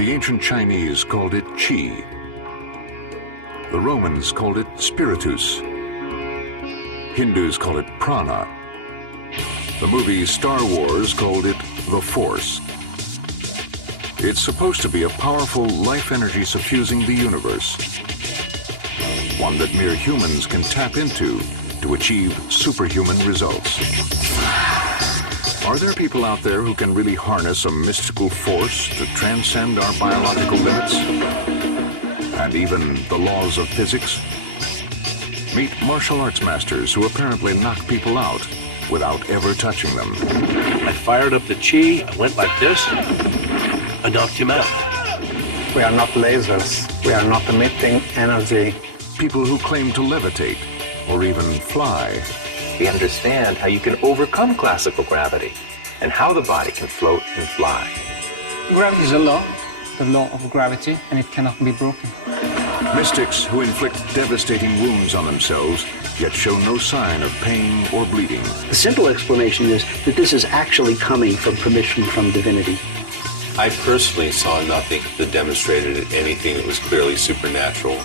The ancient Chinese called it qi. The Romans called it spiritus. Hindus call it prana. The movie Star Wars called it the Force. It's supposed to be a powerful life energy suffusing the universe, one that mere humans can tap into to achieve superhuman results. Are there people out there who can really harness a mystical force to transcend our biological limits and even the laws of physics? Meet martial arts masters who apparently knock people out without ever touching them. I fired up the chi, I went like this, I knocked him out. We are not lasers. We are not emitting energy. People who claim to levitate or even fly. We understand how you can overcome classical gravity and how the body can float and fly. Gravity is a law, the law of gravity, and it cannot be broken. Mystics who inflict devastating wounds on themselves, yet show no sign of pain or bleeding. The simple explanation is that this is actually coming from permission from divinity. I personally saw nothing that demonstrated anything that was clearly supernatural.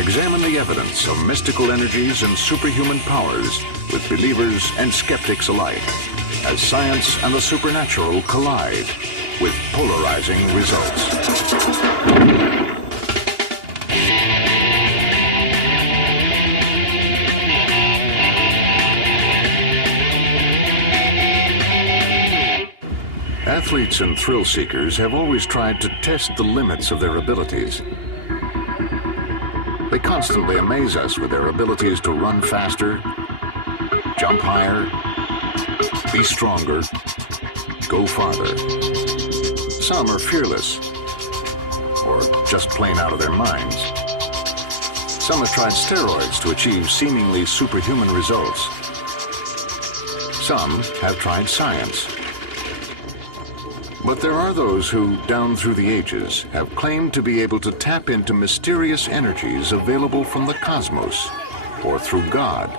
Examine the evidence of mystical energies and superhuman powers with believers and skeptics alike, as science and the supernatural collide with polarizing results. Athletes and thrill seekers have always tried to test the limits of their abilities. They constantly amaze us with their abilities to run faster, jump higher, be stronger, go farther. Some are fearless, or just plain out of their minds. Some have tried steroids to achieve seemingly superhuman results. Some have tried science. But there are those who, down through the ages, have claimed to be able to tap into mysterious energies available from the cosmos, or through God,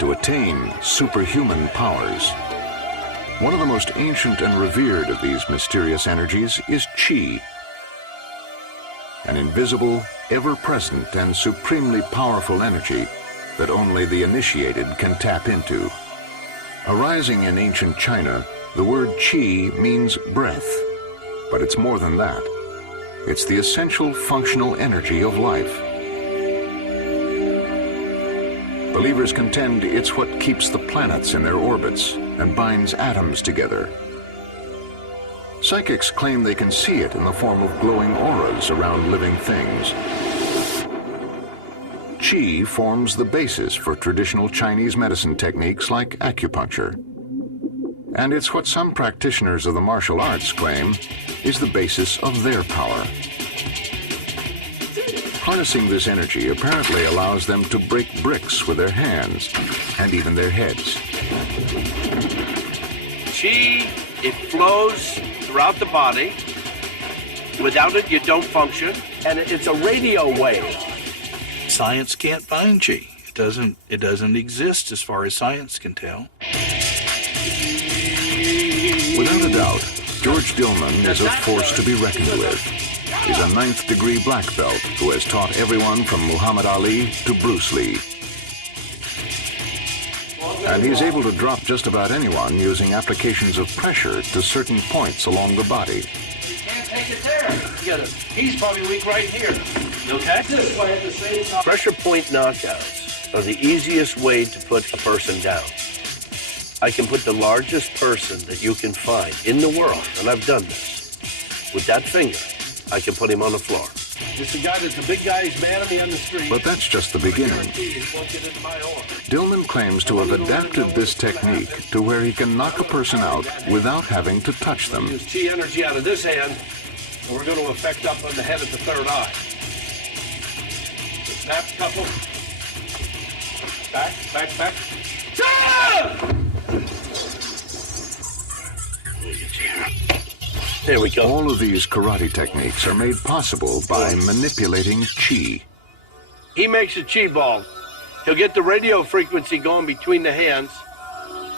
to attain superhuman powers. One of the most ancient and revered of these mysterious energies is qi, an invisible, ever-present, and supremely powerful energy that only the initiated can tap into. Arising in ancient China, the word qi means breath, but it's more than that. It's the essential functional energy of life. Believers contend it's what keeps the planets in their orbits and binds atoms together. Psychics claim they can see it in the form of glowing auras around living things. Qi forms the basis for traditional Chinese medicine techniques like acupuncture. And it's what some practitioners of the martial arts claim is the basis of their power. Harnessing this energy apparently allows them to break bricks with their hands and even their heads. Qi, it flows throughout the body. Without it, you don't function. And it's a radio wave. Science can't find qi. It doesn't exist as far as science can tell. Without a doubt, George Dillman is a force to be reckoned with. He's a 9th degree black belt who has taught everyone from Muhammad Ali to Bruce Lee. And he's able to drop just about anyone using applications of pressure to certain points along the body. You can't take it there. He's probably weak right here. Okay? Pressure point knockouts are the easiest way to put a person down. I can put the largest person that you can find in the world, and I've done this. With that finger, I can put him on the floor. It's the guy that's the big guy, he's mad at me on the street. But that's just the beginning. Dillman claims to have adapted this technique to where he can knock a person out without having to touch them. Use chi energy out of this hand, and we're going to affect up on the head at the third eye. Snap, couple. Back. Ah! There we go. All of these karate techniques are made possible by manipulating qi. He makes a chi ball. He'll get the radio frequency going between the hands,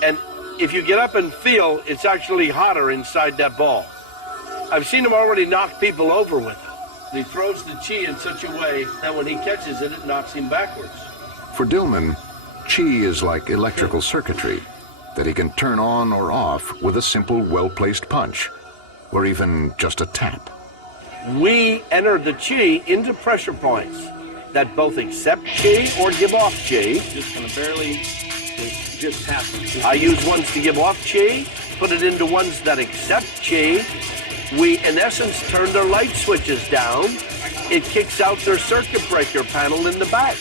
and if you get up and feel, it's actually hotter inside that ball. I've seen him already knock people over with it. He throws the chi in such a way that when he catches it, it knocks him backwards. For Dillman, chi is like electrical circuitry that he can turn on or off with a simple, well-placed punch, or even just a tap. We enter the chi into pressure points that both accept chi or give off chi. Just kind of barely, it just happens. I use ones to give off chi, put it into ones that accept chi. We, in essence, turn their light switches down. It kicks out their circuit breaker panel in the back.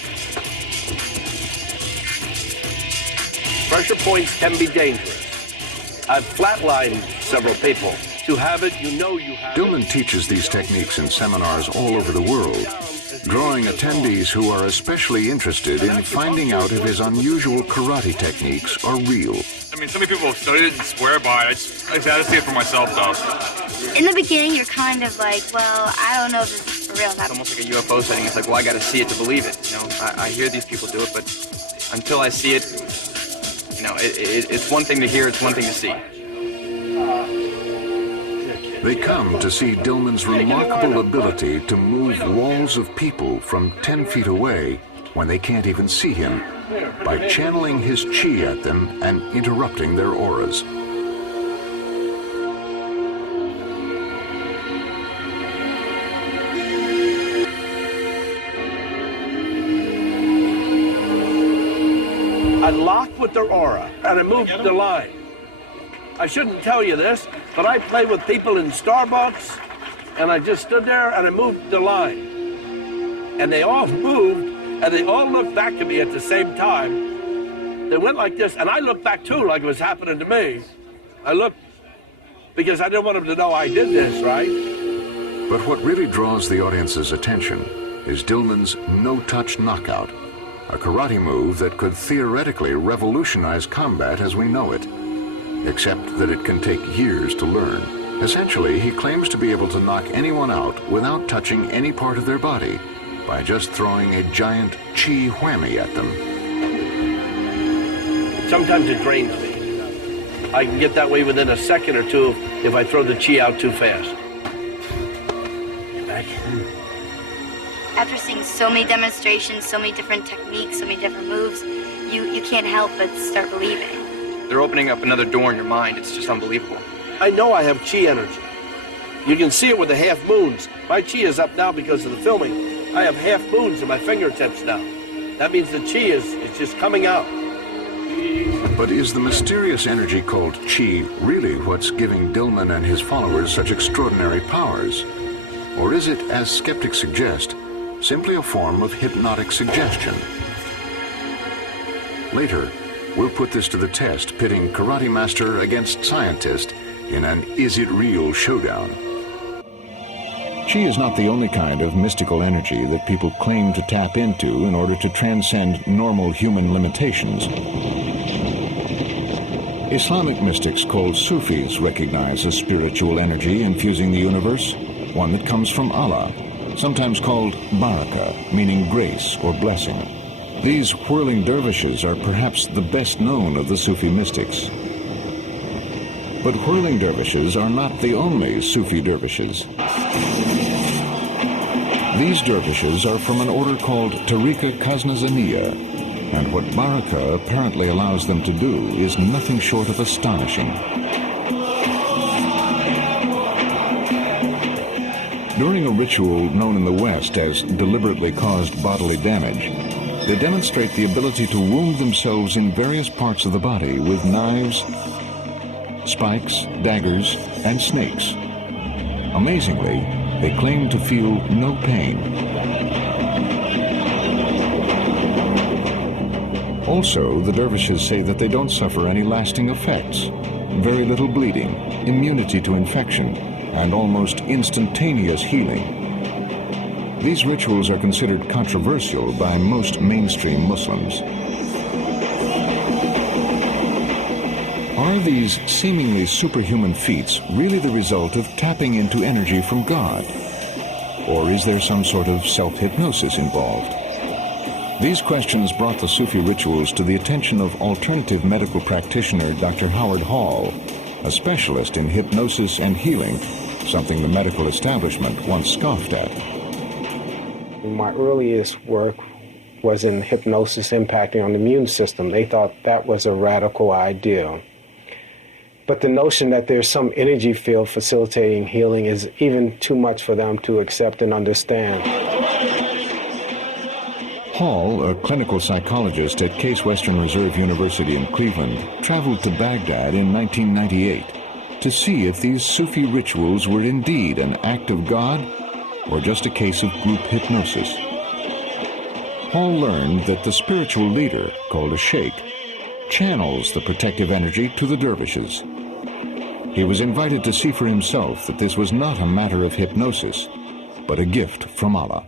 Pressure points can be dangerous. I've flatlined several people. To have it, you know you have Dillman it. teaches these techniques in seminars all over the world, drawing attendees who are especially interested in finding out if his unusual karate techniques are real. I mean, so many people have studied it and swear by it. I had to see it for myself, though. In the beginning, you're kind of like, well, I don't know if this is for real. It's almost like a UFO sighting. It's like, well, I got to see it to believe it. You know, I hear these people do it, but until I see it, you know, it's one thing to hear, it's one thing to see. They come to see Dillman's remarkable ability to move walls of people from 10 feet away when they can't even see him, by channeling his chi at them and interrupting their auras. I locked with their aura, and I moved the line. I shouldn't tell you this, but I play with people in Starbucks, and I just stood there and I moved the line. And they all moved, and they all looked back at me at the same time. They went like this, and I looked back too, like it was happening to me. I looked, because I didn't want them to know I did this, right? But what really draws the audience's attention is Dillman's no-touch knockout, a karate move that could theoretically revolutionize combat as we know it, except that it can take years to learn. Essentially, he claims to be able to knock anyone out without touching any part of their body by just throwing a giant chi whammy at them. Sometimes it drains me. I can get that way within a second or two if I throw the chi out too fast. Get back. After seeing so many demonstrations, so many different techniques, so many different moves, you can't help but start believing. They're opening up another door in your mind. It's just unbelievable. I know I have chi energy. You can see it with the half moons. My chi is up now because of the filming. I have half moons in my fingertips now. That means the chi is just coming out. But is the mysterious energy called chi really what's giving Dillman and his followers such extraordinary powers? Or is it, as skeptics suggest, simply a form of hypnotic suggestion? Later, we'll put this to the test, pitting karate master against scientist in an is it real showdown. Chi is not the only kind of mystical energy that people claim to tap into in order to transcend normal human limitations. Islamic mystics called Sufis recognize a spiritual energy infusing the universe, one that comes from Allah, sometimes called baraka, meaning grace or blessing. These whirling dervishes are perhaps the best known of the Sufi mystics. But whirling dervishes are not the only Sufi dervishes. These dervishes are from an order called Tariqa Kaznazaniya, and what baraka apparently allows them to do is nothing short of astonishing. During a ritual known in the West as deliberately caused bodily damage, they demonstrate the ability to wound themselves in various parts of the body with knives, spikes, daggers, and snakes. Amazingly, they claim to feel no pain. Also, the dervishes say that they don't suffer any lasting effects, very little bleeding, immunity to infection, and almost instantaneous healing. These rituals are considered controversial by most mainstream Muslims. Are these seemingly superhuman feats really the result of tapping into energy from God? Or is there some sort of self-hypnosis involved? These questions brought the Sufi rituals to the attention of alternative medical practitioner Dr. Howard Hall, a specialist in hypnosis and healing, something the medical establishment once scoffed at. My earliest work was in hypnosis impacting on the immune system. They thought that was a radical idea. But the notion that there's some energy field facilitating healing is even too much for them to accept and understand. Hall, a clinical psychologist at Case Western Reserve University in Cleveland, traveled to Baghdad in 1998 to see if these Sufi rituals were indeed an act of God or just a case of group hypnosis. Hall learned that the spiritual leader, called a sheikh, channels the protective energy to the dervishes. He was invited to see for himself that this was not a matter of hypnosis, but a gift from Allah.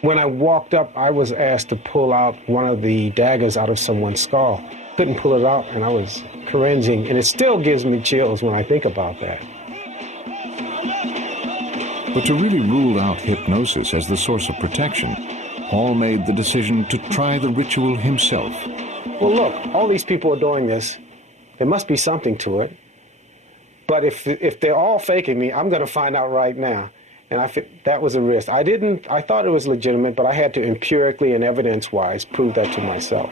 When I walked up, I was asked to pull out one of the daggers out of someone's skull. Couldn't pull it out, and I was cringing, and it still gives me chills when I think about that. But to really rule out hypnosis as the source of protection, Hall made the decision to try the ritual himself. Well, look, all these people are doing this. There must be something to it. But if they're all faking me, I'm going to find out right now. And that was a risk. I thought it was legitimate, but I had to empirically and evidence-wise prove that to myself.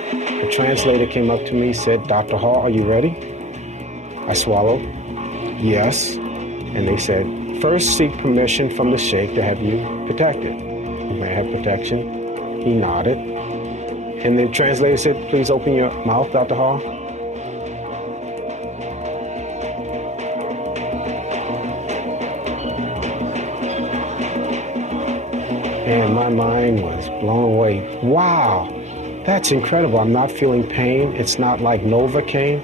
The translator came up to me, said, "Dr. Hall, are you ready?" I swallowed, yes. And they said, "First seek permission from the sheikh to have you protected. You may have protection." He nodded. And the translator said, "Please open your mouth, Dr. Hall." And my mind was blown away. Wow, that's incredible. I'm not feeling pain. It's not like Novocaine.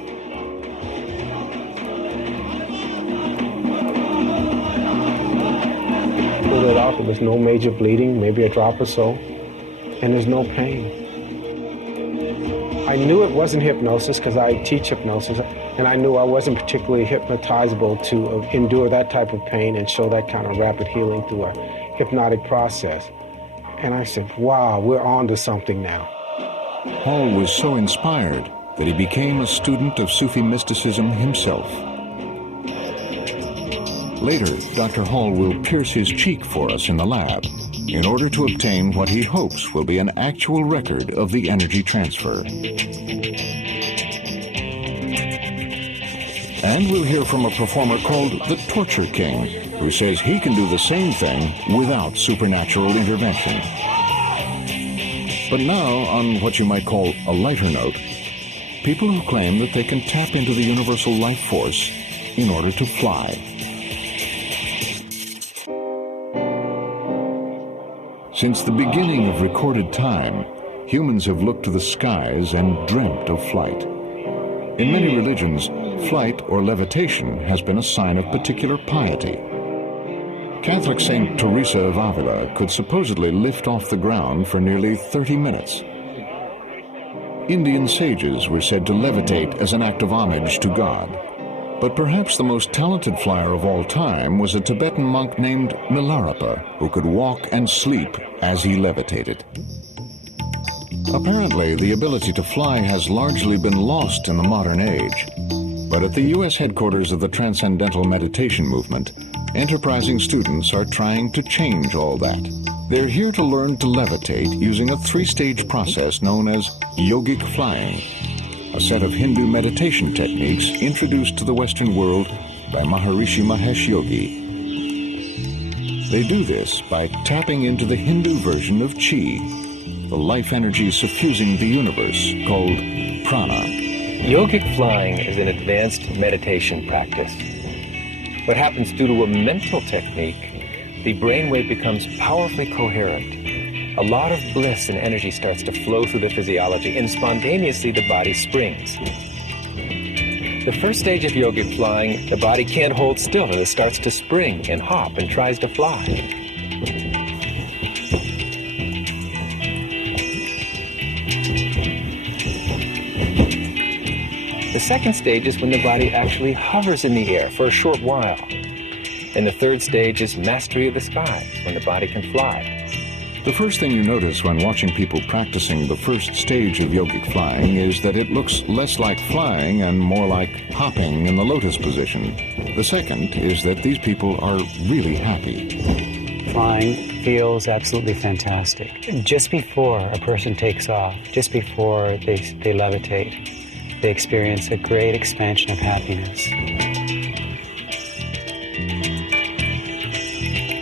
Pulled it out. There was no major bleeding, maybe a drop or so. And there's no pain. I knew it wasn't hypnosis because I teach hypnosis. And I knew I wasn't particularly hypnotizable to endure that type of pain and show that kind of rapid healing through a hypnotic process. And I said, wow, we're on to something now. Hall was so inspired that he became a student of Sufi mysticism himself. Later, Dr. Hall will pierce his cheek for us in the lab in order to obtain what he hopes will be an actual record of the energy transfer. And we'll hear from a performer called the Torture King, who says he can do the same thing without supernatural intervention. But now, on what you might call a lighter note, people who claim that they can tap into the universal life force in order to fly. Since the beginning of recorded time, humans have looked to the skies and dreamt of flight. In many religions, flight or levitation has been a sign of particular piety. Catholic Saint Teresa of Avila could supposedly lift off the ground for nearly 30 minutes. Indian sages were said to levitate as an act of homage to God. But perhaps the most talented flyer of all time was a Tibetan monk named Milarepa, who could walk and sleep as he levitated. Apparently, the ability to fly has largely been lost in the modern age. But at the U.S. headquarters of the Transcendental Meditation Movement, enterprising students are trying to change all that. They're here to learn to levitate using a 3-stage process known as yogic flying, a set of Hindu meditation techniques introduced to the Western world by Maharishi Mahesh Yogi. They do this by tapping into the Hindu version of Chi, the life energy suffusing the universe, called prana. Yogic flying is an advanced meditation practice. What happens due to a mental technique, the brainwave becomes powerfully coherent. A lot of bliss and energy starts to flow through the physiology, and spontaneously the body springs. The first stage of yogic flying, the body can't hold still, and it starts to spring and hop and tries to fly. The second stage is when the body actually hovers in the air for a short while. And the third stage is mastery of the skies, when the body can fly. The first thing you notice when watching people practicing the first stage of yogic flying is that it looks less like flying and more like hopping in the lotus position. The second is that these people are really happy. Flying feels absolutely fantastic. Just before a person takes off, just before they levitate, they experience a great expansion of happiness.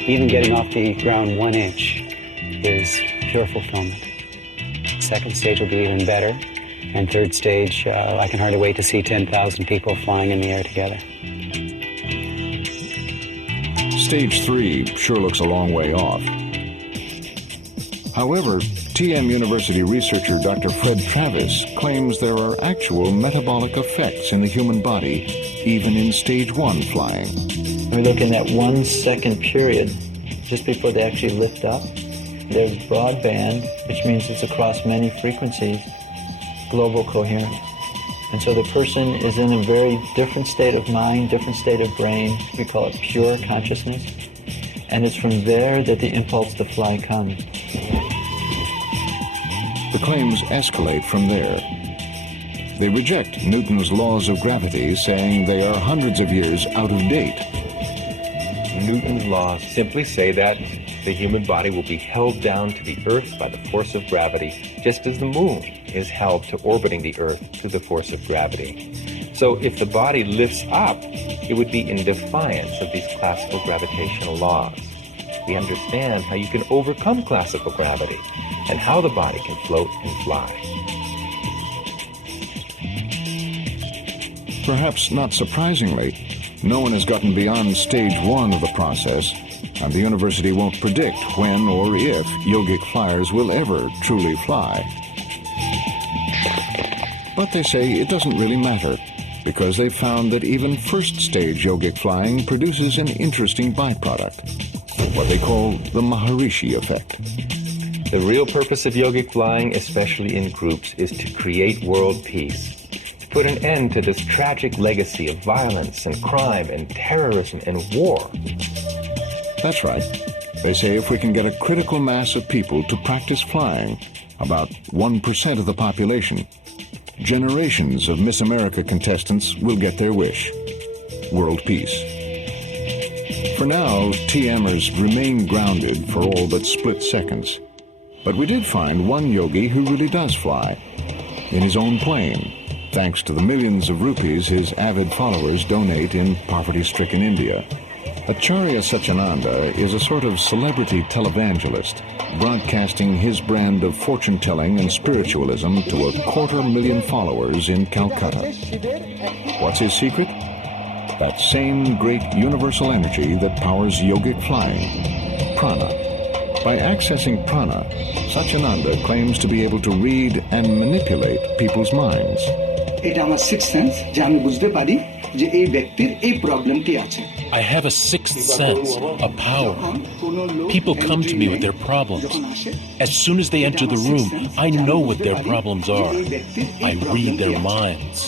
Even getting off the ground 1 inch is pure fulfillment. Second stage will be even better. And third stage, I can hardly wait to see 10,000 people flying in the air together. Stage 3 sure looks a long way off. However, TM University researcher Dr. Fred Travis claims there are actual metabolic effects in the human body, even in stage 1 flying. We're looking at 1 second period just before they actually lift up. They're broadband, which means it's across many frequencies, global coherence. And so the person is in a very different state of mind, different state of brain. We call it pure consciousness. And it's from there that the impulse to fly comes. The claims escalate from there. They reject Newton's laws of gravity, saying they are hundreds of years out of date. Newton's laws simply say that the human body will be held down to the Earth by the force of gravity, just as the moon is held to orbiting the Earth through the force of gravity. So if the body lifts up, it would be in defiance of these classical gravitational laws. We understand how you can overcome classical gravity and how the body can float and fly. Perhaps not surprisingly, no one has gotten beyond stage 1 of the process, and the university won't predict when or if yogic flyers will ever truly fly. But they say it doesn't really matter, because they've found that even first-stage yogic flying produces an interesting byproduct, what they call the Maharishi effect. The real purpose of yogic flying, especially in groups, is to create world peace. Put an end to this tragic legacy of violence and crime and terrorism and war. That's right. They say if we can get a critical mass of people to practice flying, about 1% of the population, generations of Miss America contestants will get their wish: world peace. For now, TMers remain grounded for all but split seconds. But we did find one yogi who really does fly, in his own plane, thanks to the millions of rupees his avid followers donate in poverty-stricken India. Acharya Satyananda is a sort of celebrity televangelist, broadcasting his brand of fortune-telling and spiritualism to 250,000 followers in Calcutta. What's his secret? That same great universal energy that powers yogic flying, prana. By accessing prana, Satyananda claims to be able to read and manipulate people's minds. এটা আমার sixth sense যে আমি বুঝতে পারি যে এই ব্যক্তির এই প্রবলেমটি আছে I have a sixth sense, a power. People come to me with their problems. As soon as they enter the room, I know what their problems are. I read their minds.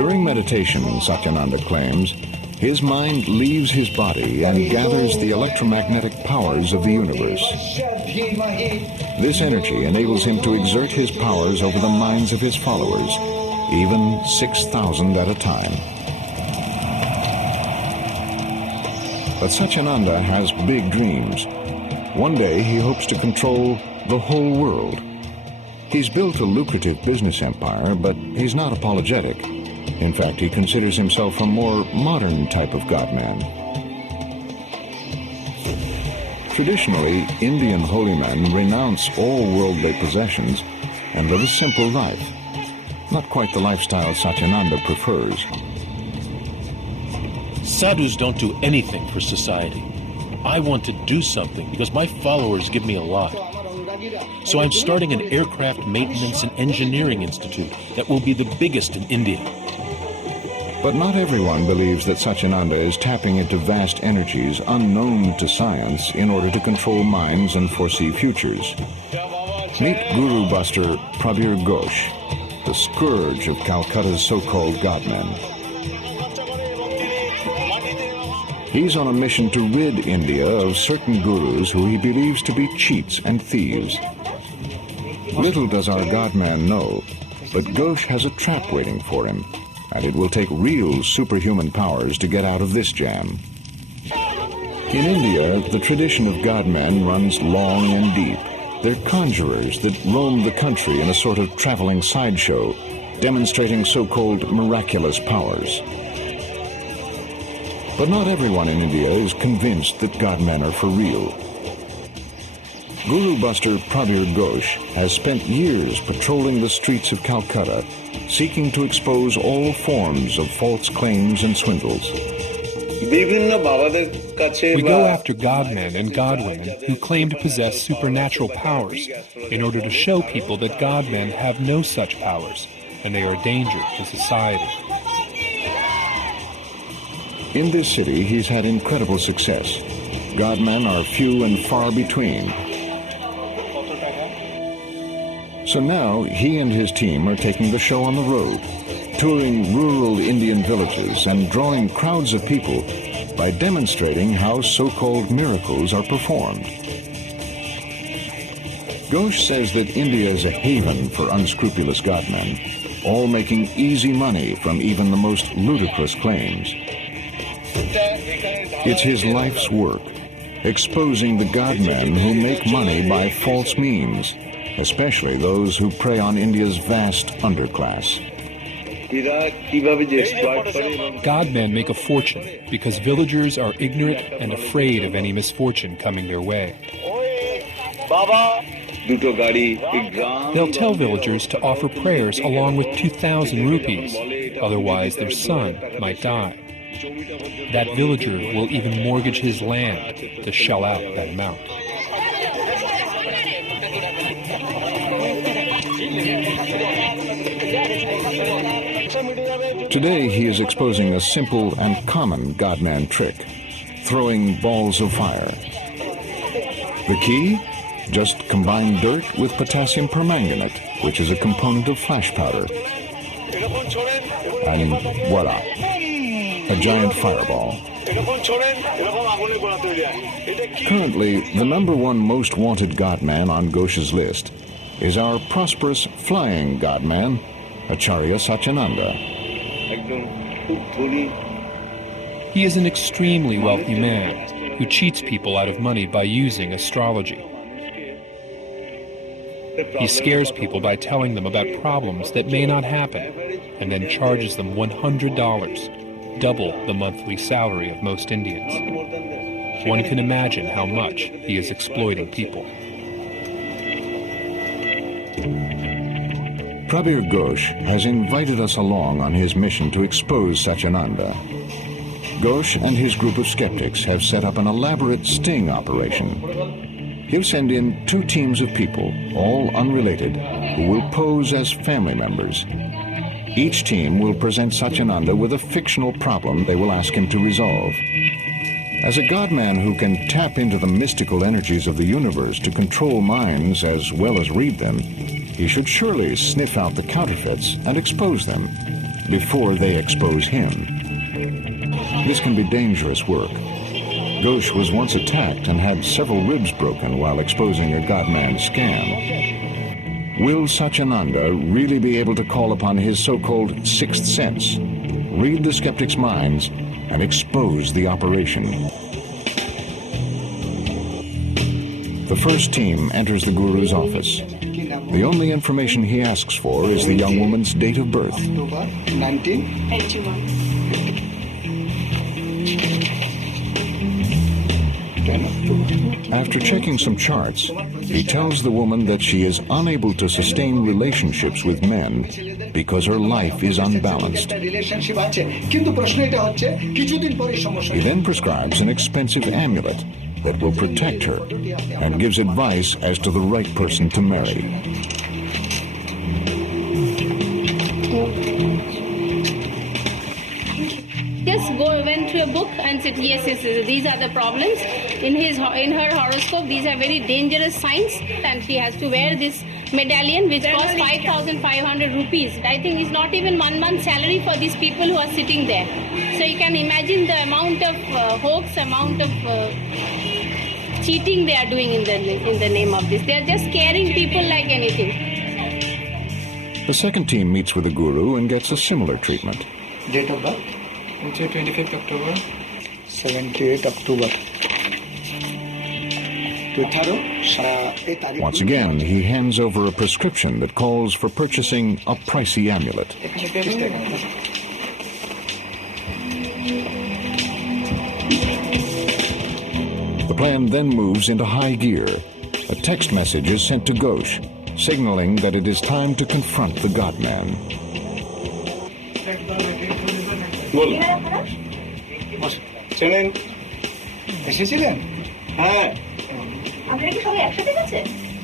During meditation, Satyananda claims, his mind leaves his body and gathers the electromagnetic powers of the universe. This energy enables him to exert his powers over the minds of his followers, even 6,000 at a time. But Satyananda has big dreams. One day he hopes to control the whole world. He's built a lucrative business empire, but he's not apologetic. In fact, he considers himself a more modern type of godman. Traditionally, Indian holy men renounce all worldly possessions and live a simple life. Not quite the lifestyle Satyananda prefers. Sadhus don't do anything for society. I want to do something because my followers give me a lot. So I'm starting an aircraft maintenance and engineering institute that will be the biggest in India. But not everyone believes that Satyananda is tapping into vast energies unknown to science in order to control minds and foresee futures. Meet Guru Buster Prabir Ghosh, the scourge of Calcutta's so-called godmen. He's on a mission to rid India of certain gurus who he believes to be cheats and thieves. Little does our God-man know, but Ghosh has a trap waiting for him, and it will take real superhuman powers to get out of this jam. In India, the tradition of God-men runs long and deep. They're conjurers that roam the country in a sort of traveling sideshow, demonstrating so-called miraculous powers. But not everyone in India is convinced that God-men are for real. Guru buster Prabir Ghosh has spent years patrolling the streets of Calcutta, seeking to expose all forms of false claims and swindles. We go after God-men and God-women who claim to possess supernatural powers in order to show people that God-men have no such powers, and they are a danger to society. In this city, he's had incredible success. God-men are few and far between. So now, he and his team are taking the show on the road, touring rural Indian villages and drawing crowds of people by demonstrating how so-called miracles are performed. Ghosh says that India is a haven for unscrupulous God-men, all making easy money from even the most ludicrous claims. It's his life's work, exposing the God-men who make money by false means, especially those who prey on India's vast underclass. God-men make a fortune because villagers are ignorant and afraid of any misfortune coming their way. They'll tell villagers to offer prayers along with 2,000 rupees, otherwise their son might die. That villager will even mortgage his land to shell out that amount. Today he is exposing a simple and common God-man trick, throwing balls of fire. The key? Just combine dirt with potassium permanganate, which is a component of flash powder. And voila, a giant fireball. Currently, the #1 most wanted God-man on Ghosh's list is our prosperous flying God-man, Acharya Satyananda. He is an extremely wealthy man who cheats people out of money by using astrology. He scares people by telling them about problems that may not happen, and then charges them $100, double the monthly salary of most Indians. One can imagine how much he is exploiting people. Prabir Ghosh has invited us along on his mission to expose Satyananda. Ghosh and his group of skeptics have set up an elaborate sting operation. He'll send in 2 teams of people, all unrelated, who will pose as family members. Each team will present Satyananda with a fictional problem they will ask him to resolve. As a God-man who can tap into the mystical energies of the universe to control minds as well as read them, he should surely sniff out the counterfeits and expose them before they expose him. This can be dangerous work. Ghosh was once attacked and had several ribs broken while exposing a God-man scam. Will Satyananda really be able to call upon his so-called sixth sense, read the skeptics' minds, and expose the operation? The first team enters the guru's office. The only information he asks for is the young woman's date of birth. October 1981. After checking some charts, he tells the woman that she is unable to sustain relationships with men because her life is unbalanced. He then prescribes an expensive amulet that will protect her and gives advice as to the right person to marry. Just went through a book and said, yes, these are the problems. In her horoscope, these are very dangerous signs, and she has to wear this medallion which costs 5,500 rupees. I think it's not even 1 month's salary for these people who are sitting there. So you can imagine the amount of hoax, amount of cheating they are doing in the name of this. They are just scaring people like anything. The second team meets with the guru and gets a similar treatment. Date of birth? 25th October. 78 October. Once again, he hands over a prescription that calls for purchasing a pricey amulet. The plan then moves into high gear. A text message is sent to Ghosh, signaling that it is time to confront the God-Man.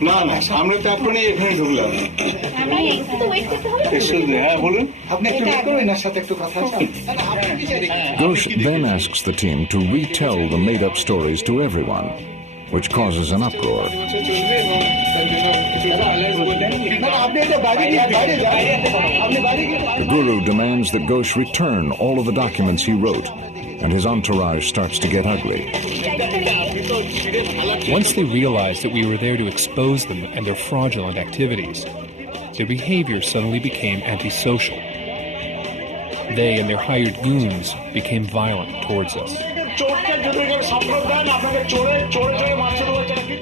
না না আমরা তো এখনই এখানে ঢুকলাম আপনি একটু wait করবেন এর সাথে একটু কথা আছে Ghosh then asks the team to retell the made-up stories to everyone, which causes an uproar. The guru demands that Ghosh return all of the documents he wrote, and his entourage starts to get ugly. Once they realized that we were there to expose them and their fraudulent activities, their behavior suddenly became antisocial. They and their hired goons became violent towards us.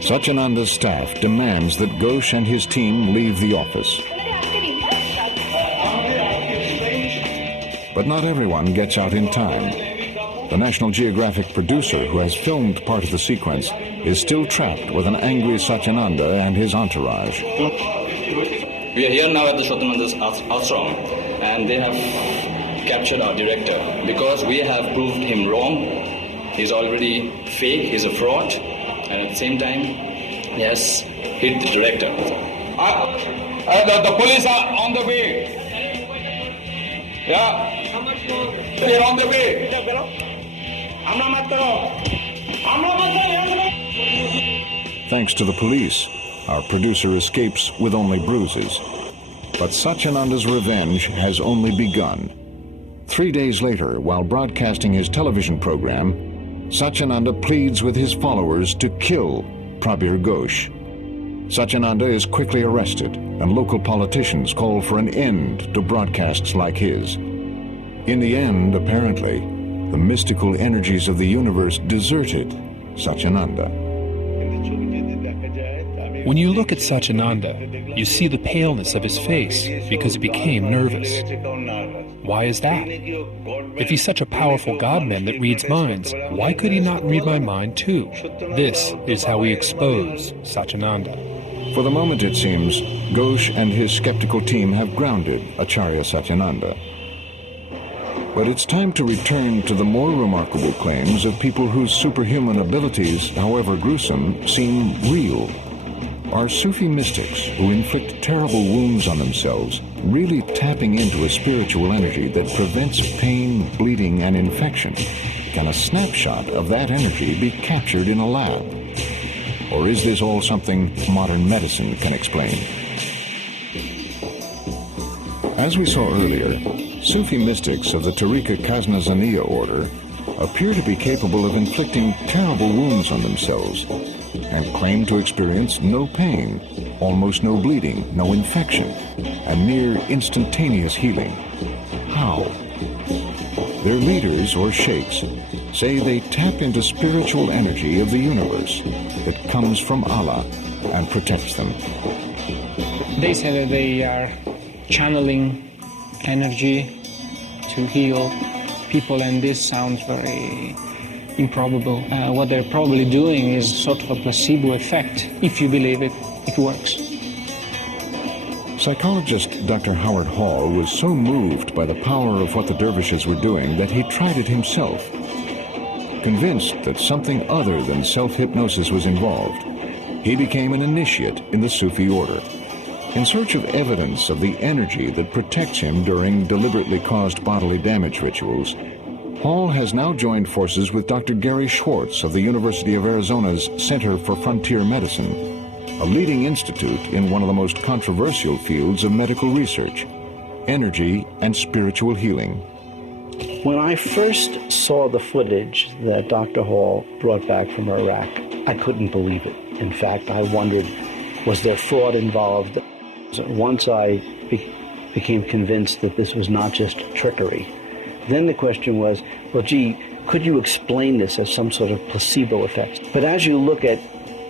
Satyananda's staff demands that Ghosh and his team leave the office. But not everyone gets out in time. The National Geographic producer who has filmed part of the sequence is still trapped with an angry Satyananda and his entourage. We are here now at the Satyananda's ashram, and they have captured our director because we have proved him wrong. He's already fake, he's a fraud, and at the same time, he has hit the director. The police are on the way. Yeah. They're on the way. Thanks to the police, our producer escapes with only bruises. But Satyananda's revenge has only begun. 3 days later, while broadcasting his television program, Satyananda pleads with his followers to kill Prabir Ghosh. Satyananda is quickly arrested, and local politicians call for an end to broadcasts like his. In the end, apparently, the mystical energies of the universe deserted Satyananda. When you look at Satyananda, you see the paleness of his face because he became nervous. Why is that? If he's such a powerful God-man that reads minds, why could he not read my mind too? This is how we expose Satyananda. For the moment, it seems, Ghosh and his skeptical team have grounded Acharya Satyananda. But it's time to return to the more remarkable claims of people whose superhuman abilities, however gruesome, seem real. Are Sufi mystics who inflict terrible wounds on themselves really tapping into a spiritual energy that prevents pain, bleeding, and infection? Can a snapshot of that energy be captured in a lab? Or is this all something modern medicine can explain? As we saw earlier, Sufi mystics of the Tariqa Khaznazaniya order appear to be capable of inflicting terrible wounds on themselves and claim to experience no pain, almost no bleeding, no infection, and near instantaneous healing. How? Their leaders, or sheikhs, say they tap into spiritual energy of the universe that comes from Allah and protects them. They say that they are channeling energy to heal people, and this sounds very improbable. What they're probably doing is sort of a placebo effect. If you believe it, it works. Psychologist Dr. Howard Hall was so moved by the power of what the dervishes were doing that he tried it himself. Convinced that something other than self-hypnosis was involved, he became an initiate in the Sufi order. In search of evidence of the energy that protects him during deliberately caused bodily damage rituals, Hall has now joined forces with Dr. Gary Schwartz of the University of Arizona's Center for Frontier Medicine a leading institute in one of the most controversial fields of medical research, energy and spiritual healing. When I first saw the footage that Dr. Hall brought back from Iraq, I couldn't believe it. In fact, I wondered, was there fraud involved? Once I became convinced that this was not just trickery, then the question was, well, gee, could you explain this as some sort of placebo effect? But as you look at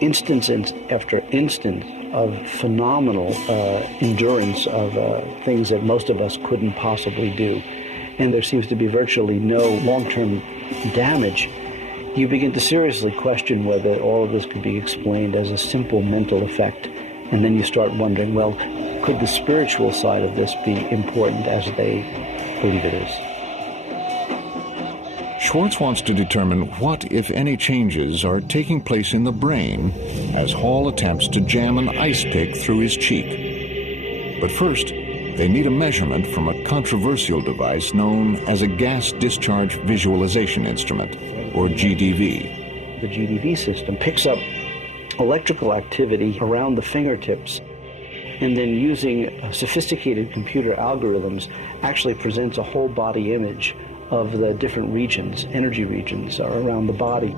instance after instance of phenomenal endurance of things that most of us couldn't possibly do, and there seems to be virtually no long-term damage, you begin to seriously question whether all of this could be explained as a simple mental effect. And then you start wondering, well, could the spiritual side of this be important as they believe it is? Schwartz wants to determine what, if any, changes are taking place in the brain as Hall attempts to jam an ice pick through his cheek. But first, they need a measurement from a controversial device known as a gas discharge visualization instrument, or GDV. The GDV system picks up electrical activity around the fingertips and then using sophisticated computer algorithms actually presents a whole body image of the different regions, energy regions around the body.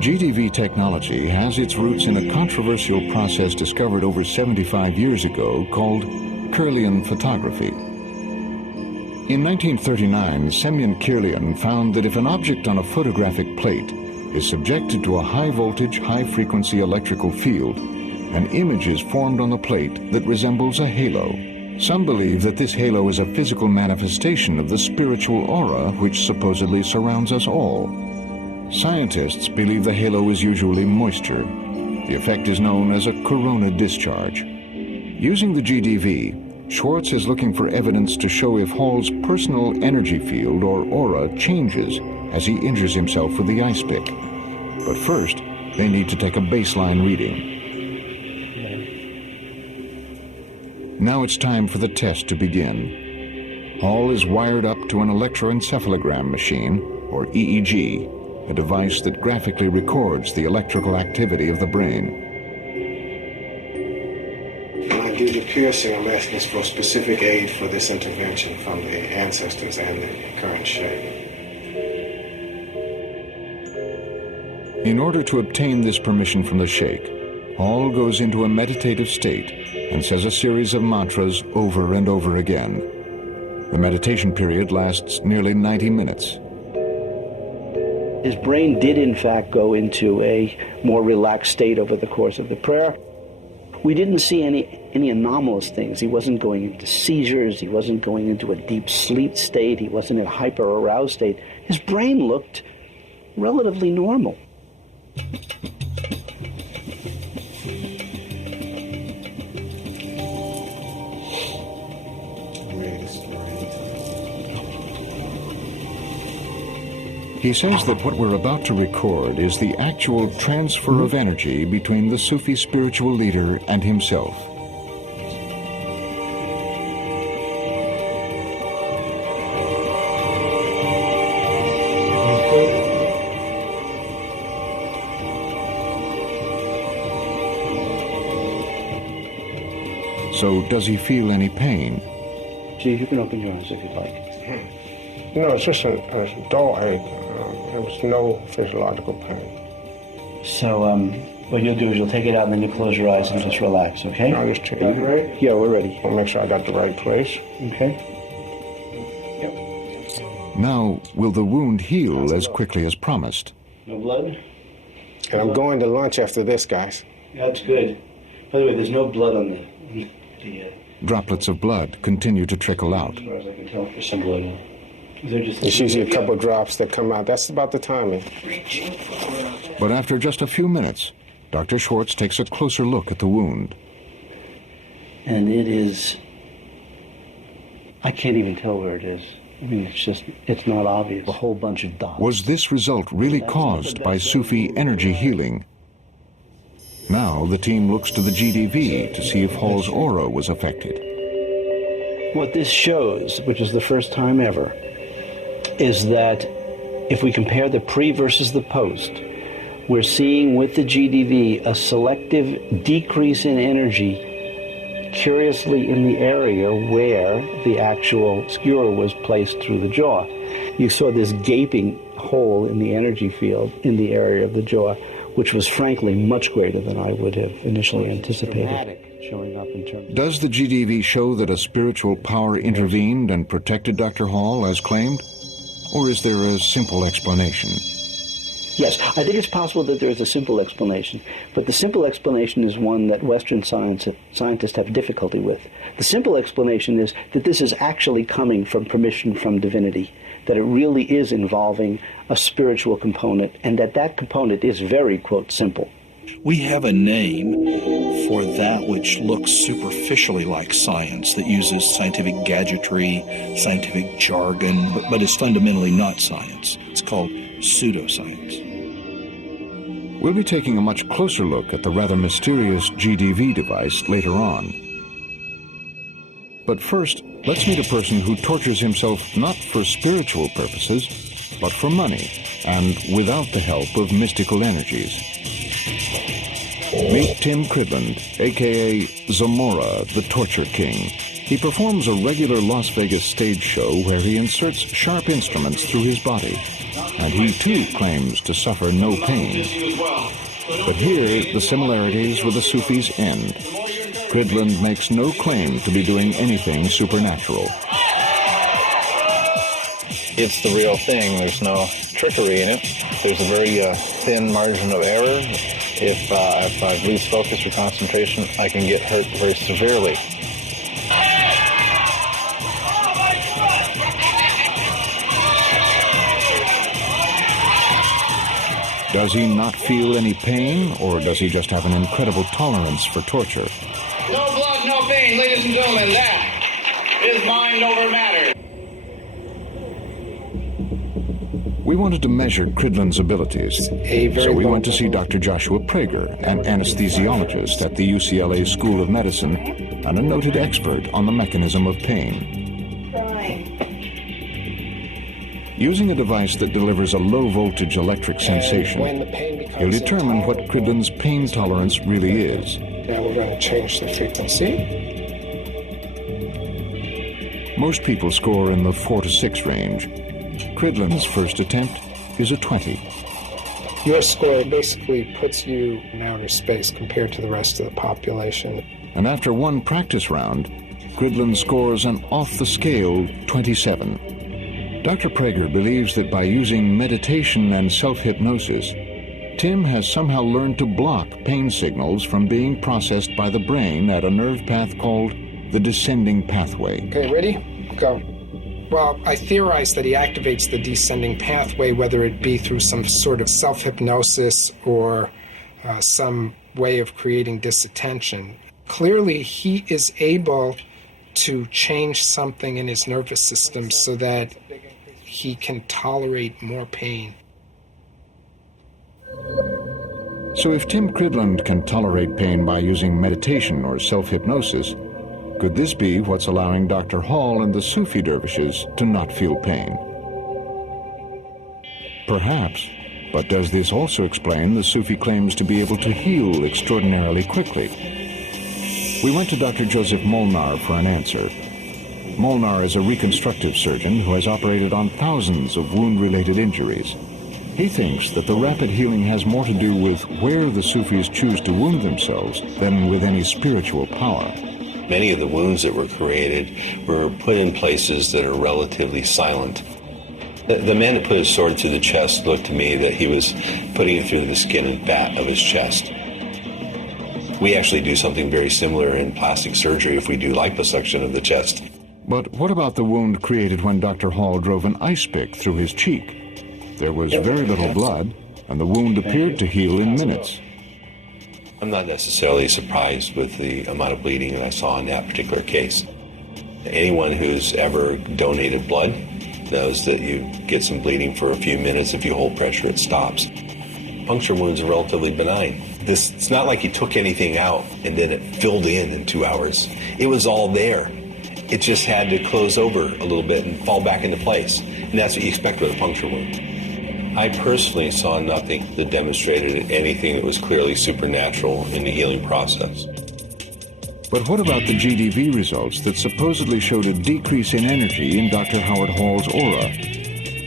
GDV technology has its roots in a controversial process discovered over 75 years ago called Kirlian photography. In 1939, Semyon Kirlian found that if an object on a photographic plate is subjected to a high-voltage, high-frequency electrical field, an image is formed on the plate that resembles a halo. Some believe that this halo is a physical manifestation of the spiritual aura which supposedly surrounds us all. Scientists believe the halo is usually moisture. The effect is known as a corona discharge. Using the GDV, Schwartz is looking for evidence to show if Hall's personal energy field or aura changes as he injures himself with the ice pick. But first, they need to take a baseline reading. Now it's time for the test to begin. Hall is wired up to an electroencephalogram machine, or EEG, a device that graphically records the electrical activity of the brain. When I do the piercing, I'm asking for specific aid for this intervention from the ancestors and the current sheikh. In order to obtain this permission from the sheikh, Hall goes into a meditative state and says a series of mantras over and over again. The meditation period lasts nearly 90 minutes. His brain did in fact go into a more relaxed state over the course of the prayer. We didn't see any anomalous things. He wasn't going into seizures, he wasn't going into a deep sleep state, he wasn't in a hyper-aroused state. His brain looked relatively normal. He says that what we're about to record is the actual transfer of energy between the Sufi spiritual leader and himself. So, does he feel any pain? See, you can open your eyes if you'd like. No, it's just a dull ache. There was no physiological pain. So, what you'll do is you'll take it out and then you close your eyes and just relax, okay? I'll just check it. You ready? Yeah, we're ready. I'll make sure I got the right place. Okay. Now, will the wound heal as quickly as promised? No blood? And I'm going to lunch after this, guys. That's good. By the way, there's no blood on the Droplets of blood continue to trickle out. as far as I can tell, there's some blood. There's usually a couple drops that come out. That's about the timing. But after just a few minutes, Dr. Schwartz takes a closer look at the wound. And it is, I can't even tell where it is. I mean, it's not obvious. A whole bunch of dots. Was this result really caused by Sufi energy healing? Now the team looks to the GDV to see if Hall's aura was affected. What this shows, which is the first time ever, is that if we compare the pre versus the post, we're seeing with the GDV a selective decrease in energy, curiously in the area where the actual skewer was placed through the jaw. You saw this gaping hole in the energy field in the area of the jaw, which was frankly much greater than I would have initially anticipated. Showing up in terms. Does the GDV show that a spiritual power intervened and protected Dr. Hall as claimed? Or is there a simple explanation? Yes, I think it's possible that there's a simple explanation, but the simple explanation is one that Western scientists have difficulty with. The simple explanation is that this is actually coming from permission from divinity, that it really is involving a spiritual component, and that component is very, quote, simple. We have a name for that which looks superficially like science, that uses scientific gadgetry, scientific jargon, but is fundamentally not science. It's called pseudoscience. We'll be taking a much closer look at the rather mysterious GDV device later on. But first, let's meet a person who tortures himself not for spiritual purposes, but for money, and without the help of mystical energies. Meet Tim Cridland, a.k.a. Zamora, the Torture King. He performs a regular Las Vegas stage show where he inserts sharp instruments through his body, and he too claims to suffer no pain. But here, the similarities with the Sufis end. Cridland makes no claim to be doing anything supernatural. It's the real thing. There's no trickery in it. There's a very thin margin of error. If I lose focus or concentration, I can get hurt very severely. Does he not feel any pain, or does he just have an incredible tolerance for torture? No blood, no pain, ladies and gentlemen. That is mind over matter. We wanted to measure Cridland's abilities, so we went to see Dr. Joshua Prager, an anesthesiologist at the UCLA School of Medicine and a noted expert on the mechanism of pain. Using a device that delivers a low-voltage electric sensation, he'll determine what Cridland's pain tolerance really is. Now we're going to change the frequency. Most people score in the 4 to 6 range. Cridland's first attempt is a 20. Your score basically puts you in outer space compared to the rest of the population. And after one practice round, Cridland scores an off-the-scale 27. Dr. Prager believes that by using meditation and self-hypnosis, Tim has somehow learned to block pain signals from being processed by the brain at a nerve path called the descending pathway. Okay, ready? Go. Well, I theorize that he activates the descending pathway, whether it be through some sort of self-hypnosis or some way of creating disattention. Clearly, he is able to change something in his nervous system so that he can tolerate more pain. So if Tim Cridland can tolerate pain by using meditation or self-hypnosis, could this be what's allowing Dr. Hall and the Sufi dervishes to not feel pain? Perhaps, but does this also explain the Sufi claims to be able to heal extraordinarily quickly? We went to Dr. Joseph Molnar for an answer. Molnar is a reconstructive surgeon who has operated on thousands of wound-related injuries. He thinks that the rapid healing has more to do with where the Sufis choose to wound themselves than with any spiritual power. Many of the wounds that were created were put in places that are relatively silent. The man that put his sword through the chest looked to me that he was putting it through the skin and fat of his chest. We actually do something very similar in plastic surgery if we do liposuction of the chest. But what about the wound created when Dr. Hall drove an ice pick through his cheek? There was very little blood, and the wound appeared to heal in minutes. I'm not necessarily surprised with the amount of bleeding that I saw in that particular case. Anyone who's ever donated blood knows that you get some bleeding for a few minutes. If you hold pressure, it stops. Puncture wounds are relatively benign. It's not like you took anything out and then it filled in 2 hours. It was all there. It just had to close over a little bit and fall back into place. And that's what you expect with a puncture wound. I personally saw nothing that demonstrated anything that was clearly supernatural in the healing process. But what about the GDV results that supposedly showed a decrease in energy in Dr. Howard Hall's aura?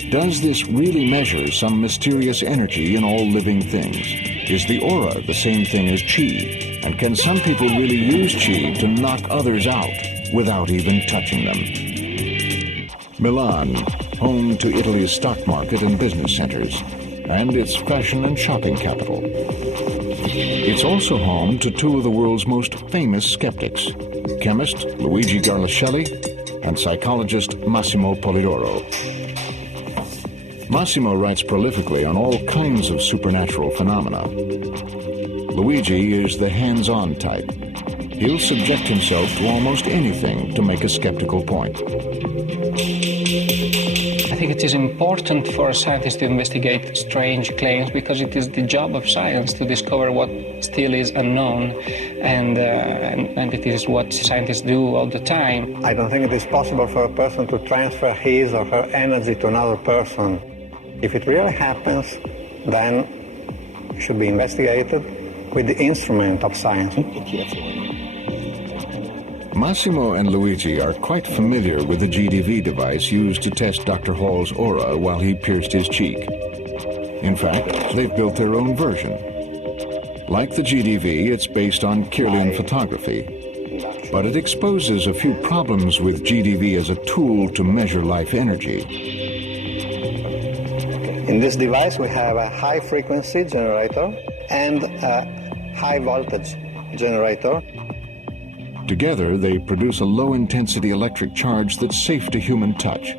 Does this really measure some mysterious energy in all living things? Is the aura the same thing as chi? And can some people really use chi to knock others out without even touching them? Milan, home to Italy's stock market and business centers, and its fashion and shopping capital. It's also home to two of the world's most famous skeptics, chemist Luigi Garlascelli and psychologist Massimo Polidoro. Massimo writes prolifically on all kinds of supernatural phenomena. Luigi is the hands-on type. He'll subject himself to almost anything to make a skeptical point. I think it is important for scientists to investigate strange claims because it is the job of science to discover what still is unknown, and it is what scientists do all the time. I don't think it is possible for a person to transfer his or her energy to another person. If it really happens, then it should be investigated with the instrument of science. Massimo and Luigi are quite familiar with the GDV device used to test Dr. Hall's aura while he pierced his cheek. In fact, they've built their own version. Like the GDV, it's based on Kirlian photography, but it exposes a few problems with GDV as a tool to measure life energy. In this device, we have a high-frequency generator and a high-voltage generator. Together, they produce a low-intensity electric charge that's safe to human touch.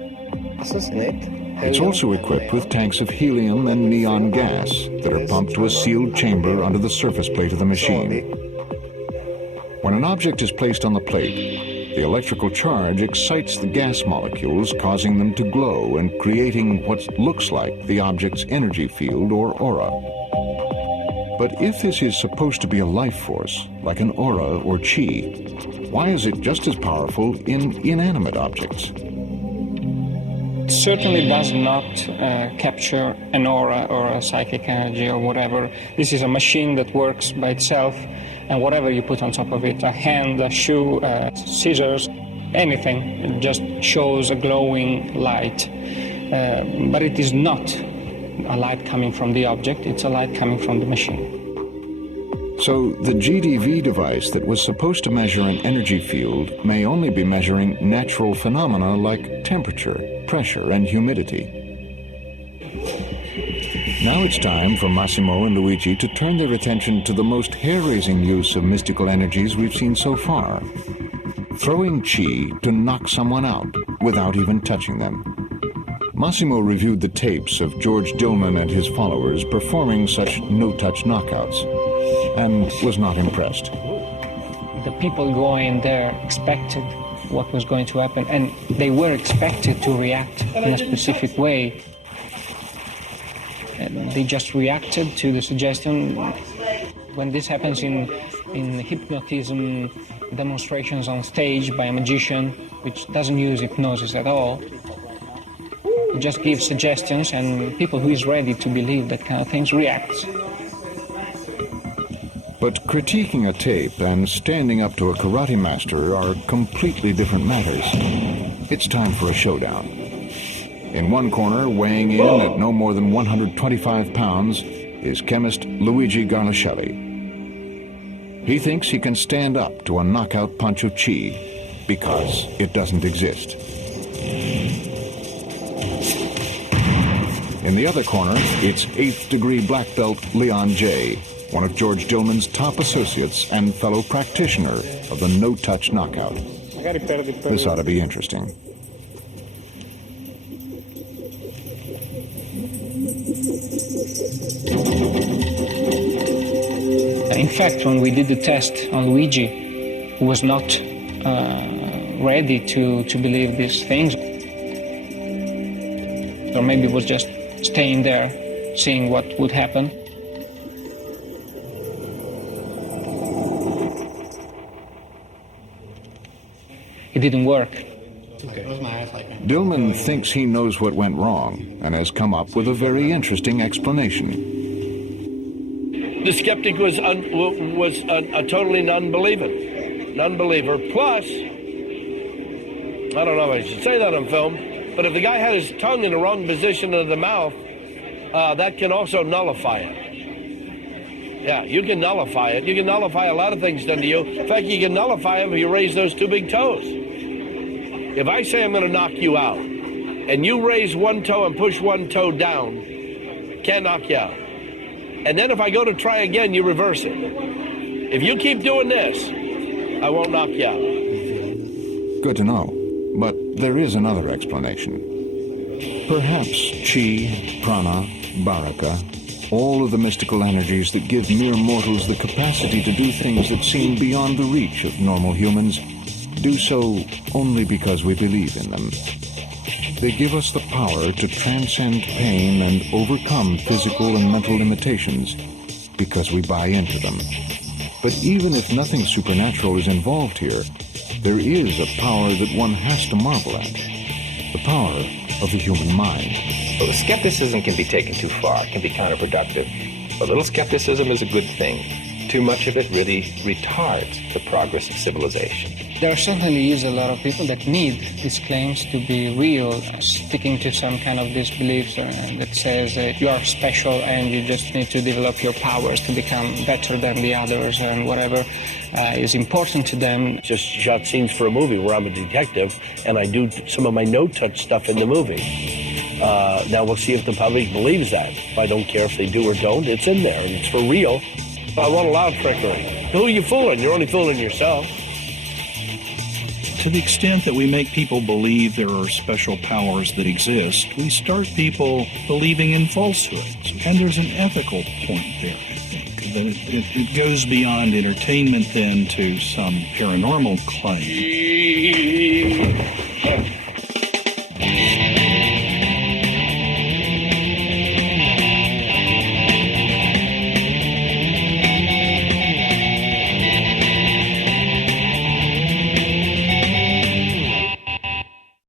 It's also equipped with tanks of helium and neon gas that are pumped to a sealed chamber under the surface plate of the machine. When an object is placed on the plate, the electrical charge excites the gas molecules, causing them to glow and creating what looks like the object's energy field or aura. But if this is supposed to be a life force, like an aura or chi, why is it just as powerful in inanimate objects? It certainly does not capture an aura or a psychic energy or whatever. This is a machine that works by itself, and whatever you put on top of it, a hand, a shoe, scissors, anything, it just shows a glowing light. But it is not a light coming from the object, it's a light coming from the machine. So the GDV device that was supposed to measure an energy field may only be measuring natural phenomena like temperature, pressure, and humidity. Now it's time for Massimo and Luigi to turn their attention to the most hair-raising use of mystical energies we've seen so far. Throwing chi to knock someone out without even touching them. Massimo reviewed the tapes of George Dillman and his followers performing such no-touch knockouts, and was not impressed. The people going there expected what was going to happen, and they were expected to react in a specific way. And they just reacted to the suggestion. When this happens in hypnotism demonstrations on stage by a magician, which doesn't use hypnosis at all, just gives suggestions, and people who is ready to believe that kind of things reacts. But critiquing a tape and standing up to a karate master are completely different matters. It's time for a showdown. In one corner, weighing in at no more than 125 pounds, is chemist Luigi Garlascelli. He thinks he can stand up to a knockout punch of chi because it doesn't exist. In the other corner, it's 8th degree black belt Leon J., one of George Dillman's top associates and fellow practitioner of the no-touch knockout. This ought to be interesting. In fact, when we did the test on Luigi, who was not ready to believe these things, or maybe was just staying there, seeing what would happen. It didn't work. Dillman thinks he knows what went wrong and has come up with a very interesting explanation. The skeptic was a totally non-believer. Plus, I don't know if I should say that on film, but if the guy had his tongue in the wrong position of the mouth, that can also nullify it. Yeah, you can nullify it. You can nullify a lot of things done to you. In fact, you can nullify them if you raise those two big toes. If I say I'm going to knock you out, and you raise one toe and push one toe down, can't knock you out. And then if I go to try again, you reverse it. If you keep doing this, I won't knock you out. Good to know. But there is another explanation. Perhaps chi, prana, baraka, all of the mystical energies that give mere mortals the capacity to do things that seem beyond the reach of normal humans, do so only because we believe in them. They give us the power to transcend pain and overcome physical and mental limitations because we buy into them. But even if nothing supernatural is involved here, there is a power that one has to marvel at. The power of the human mind. Well, the skepticism can be taken too far, can be counterproductive. A little skepticism is a good thing. Too much of it really retards the progress of civilization. There certainly is a lot of people that need these claims to be real, sticking to some kind of these beliefs that says that you are special and you just need to develop your powers to become better than the others, and whatever is important to them. Just shot scenes for a movie where I'm a detective and I do some of my no-touch stuff in the movie. Now we'll see if the public believes that. I don't care if they do or don't. It's in there and it's for real. I won't allow trickery. Who are you fooling? You're only fooling yourself. To the extent that we make people believe there are special powers that exist, we start people believing in falsehoods. And there's an ethical point there, I think, that it goes beyond entertainment then to some paranormal claim.